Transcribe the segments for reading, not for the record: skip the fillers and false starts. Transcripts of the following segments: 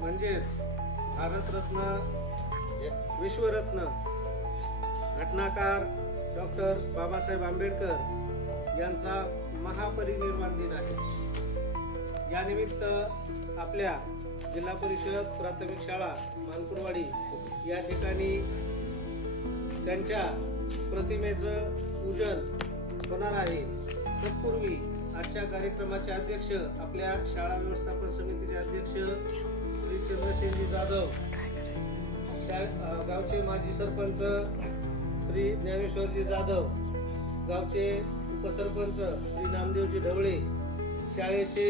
म्हणजे भारतरत्न, विश्वरत्न, घटनाकार डॉक्टर बाबासाहेब आंबेडकर यांचा महापरिनिर्वाण दिन आहे. यानिमित्त आपल्या जिल्हा परिषद प्राथमिक शाळा मानकुरवाडी या ठिकाणी त्यांच्या प्रतिमेचं पूजन होणार आहे. तत्पूर्वी आजच्या कार्यक्रमाचे अध्यक्ष, आपल्या शाळा व्यवस्थापन समितीचे अध्यक्ष श्री चंद्रशेखरजी जाधव, गावचे माजी सरपंच श्री ज्ञानेश्वरजी जाधव, गावचे उपसरपंच श्री नामदेवजी ढवळे, शाळेचे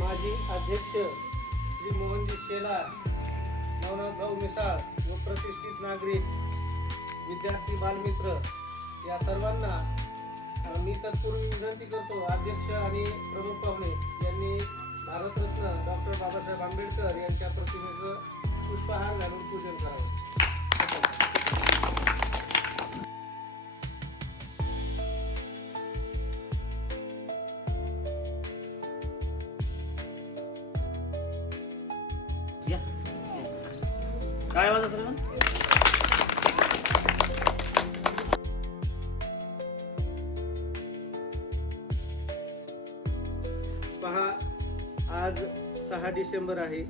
माजी अध्यक्ष श्री मोहनजी शेलार, नवनाथभाऊ मिसाळ व प्रतिष्ठित नागरिक, विद्यार्थी बालमित्र या सर्वांना मी तत्पूर्वी विनंती करतो, अध्यक्ष आणि प्रमुख पाहुणे यांनी भारतरत्न डॉक्टर बाबासाहेब आंबेडकर यांच्या प्रतिमेचं पुष्पहार घालून पूजन करावं. काय वाजत रे? पहा, आज 6 डिसेंबर आहे.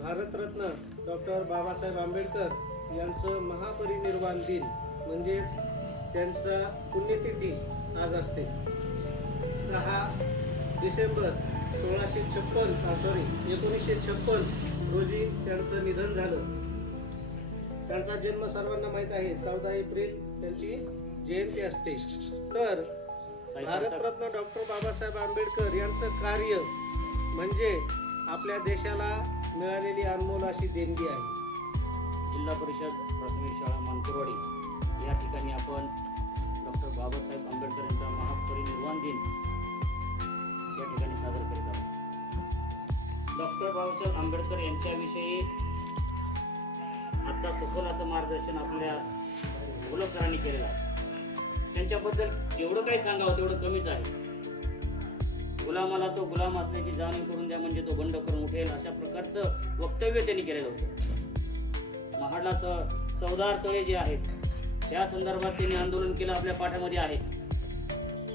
भारतरत्न डॉक्टर बाबासाहेब आंबेडकर यांचं महापरिनिर्वाण दिन म्हणजेच त्यांचा पुण्यतिथी आज असते. 6 डिसेंबर 1956 रोजी त्यांचं निधन झालं. त्यांचा जन्म सर्वांना माहीत आहे. 14 एप्रिल त्यांची जयंती असते. तर भारतरत्न डॉक्टर बाबासाहेब आंबेडकर यांचं कार्य म्हणजे आपल्या देशाला मिळालेली अनमोल अशी देणगी आहे. जिल्हा परिषद प्राथमिक शाळा मानकुरवाडी या ठिकाणी आपण डॉक्टर बाबासाहेब आंबेडकर यांचा महापरिनिर्वाण दिन या ठिकाणी सादर करीत आहोत. डॉक्टर बाबासाहेब आंबेडकर यांच्याविषयी आता सखोल असं मार्गदर्शन आपल्या गुलाब सरांनी केलेलं आहे. त्यांच्याबद्दल जेवढं काही सांगावं तेवढं कमीच आहे. गुलामाला तो गुलाम असण्याची जाणीव करून द्या म्हणजे तो बंड करून उठेल, अशा प्रकारचं वक्तव्य त्यांनी केलेलं होतं. महाडलाचं 14 तळे जे आहेत त्या संदर्भात त्यांनी आंदोलन केलं, आपल्या पाठामध्ये आहे.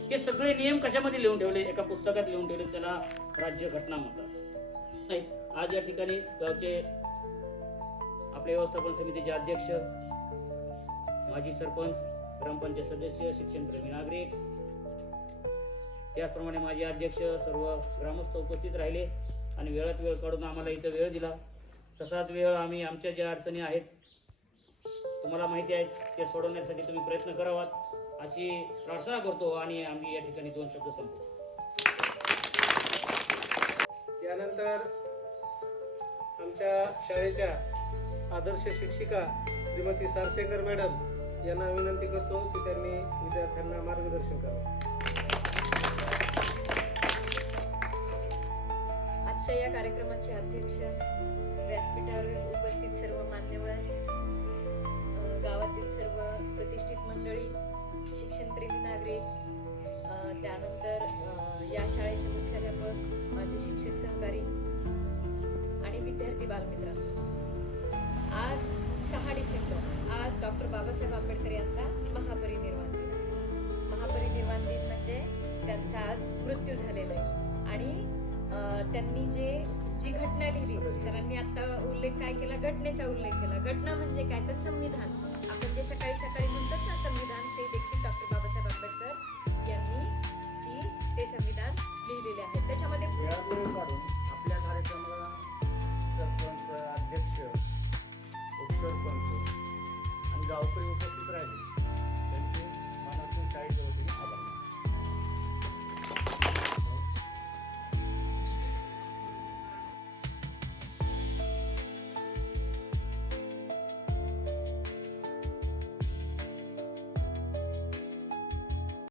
हे सगळे नियम कशामध्ये लिहून ठेवले? एका पुस्तकात लिहून ठेवले, त्याला राज्य घटना म्हणतात. नाही, आज या ठिकाणी गावचे आपल्या व्यवस्थापन समितीचे अध्यक्ष, माजी सरपंच, ग्रामपंचायत सदस्य, शिक्षणप्रेमी नागरिक, त्याचप्रमाणे माजी अध्यक्ष, सर्व ग्रामस्थ उपस्थित राहिले आणि वेळात वेळ काढून आम्हाला इथं वेळ दिला. तसाच वेळ आम्ही आमच्या ज्या अडचणी आहेत तुम्हाला माहिती आहेत ते सोडवण्यासाठी तुम्ही प्रयत्न करावात अशी प्रार्थना करतो आणि आम्ही या ठिकाणी 2 शब्द संपतो. त्यानंतर आमच्या शाळेच्या आदर्श शिक्षिका श्रीमती सारसेकर मॅडम यांना विनंती करतो की त्यांनी विद्यार्थ्यांना मार्गदर्शन करावं. आजच्या या कार्यक्रमाचे अध्यक्ष, व्यासपीठावर उपस्थित सर्व मान्यवर, गावातील सर्व प्रतिष्ठित मंडळी, शिक्षणप्रेमी नागरिक, त्यानंतर या शाळेचे मुख्याध्यापक, माझे शिक्षक सहकारी आणि विद्यार्थी बालमित्र, आज 6 डिसेंबर आज डॉक्टर बाबासाहेब आंबेडकर यांचा महापरिनिर्वाण दिन. महापरिनिर्वाण दिन म्हणजे त्यांचा आज मृत्यू झालेला आहे. आणि त्यांनी जी घटना लिहिली, सरांनी आता उल्लेख काय केला? घटनेचा उल्लेख केला. घटना म्हणजे काय? तर संविधान. आपण जे सकाळी